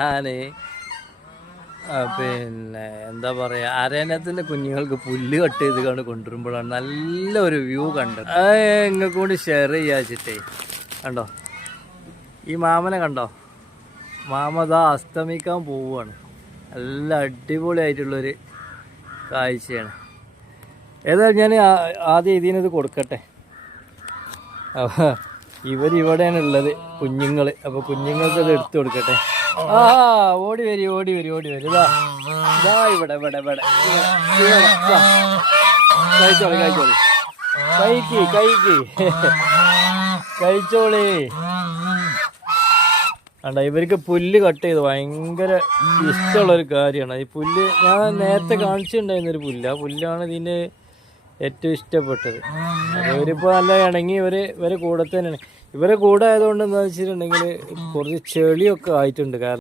ഞാന് പിന്നെ എന്താ പറയാ അരയന്നത്തിന്റെ കുഞ്ഞുങ്ങൾക്ക് പുല്ല് കട്ട് ചെയ്ത് കണ്ട് കൊണ്ടുവരുമ്പോഴാണ് നല്ലൊരു വ്യൂ കണ്ടത്. നിങ്ങൾക്ക് കൂടി ഷെയർ ചെയ്യാച്ചിട്ടേ. കണ്ടോ ഈ മാമനെ കണ്ടോ? മാമതാ അസ്തമിക്കാൻ പോവുകയാണ്. നല്ല അടിപൊളിയായിട്ടുള്ളൊരു കാഴ്ചയാണ്. ഏതായാലും ഞാൻ ആദ്യം ഇതിനത് കൊടുക്കട്ടെ. ഇവരിവിടെയാണ് ഉള്ളത്, കുഞ്ഞുങ്ങള്. അപ്പൊ കുഞ്ഞുങ്ങൾക്ക് അത് എടുത്തു കൊടുക്കട്ടെ. ഓടി വരി. ഇതാ ഇവിടെ കഴിച്ചോളി. അണ്ട ഇവർക്ക് പുല്ല് കട്ട് ചെയ്ത് ഭയങ്കര ഇഷ്ടമുള്ളൊരു കാര്യമാണ്. ഈ പുല്ല് ഞാൻ നേരത്തെ കാണിച്ചിട്ടുണ്ടായിരുന്നൊരു പുല്ല്. ആ പുല്ലാണ് ഇതിന് ഏറ്റവും ഇഷ്ടപ്പെട്ടത്. ഇവരിപ്പോൾ നല്ല ഇണങ്ങി ഇവരെ കൂടെ തന്നെയാണ്. ഇവരെ കൂടെ ആയതുകൊണ്ട് എന്താ വെച്ചിട്ടുണ്ടെങ്കിൽ കുറച്ച് ചെളിയൊക്കെ ആയിട്ടുണ്ട്. കാരണം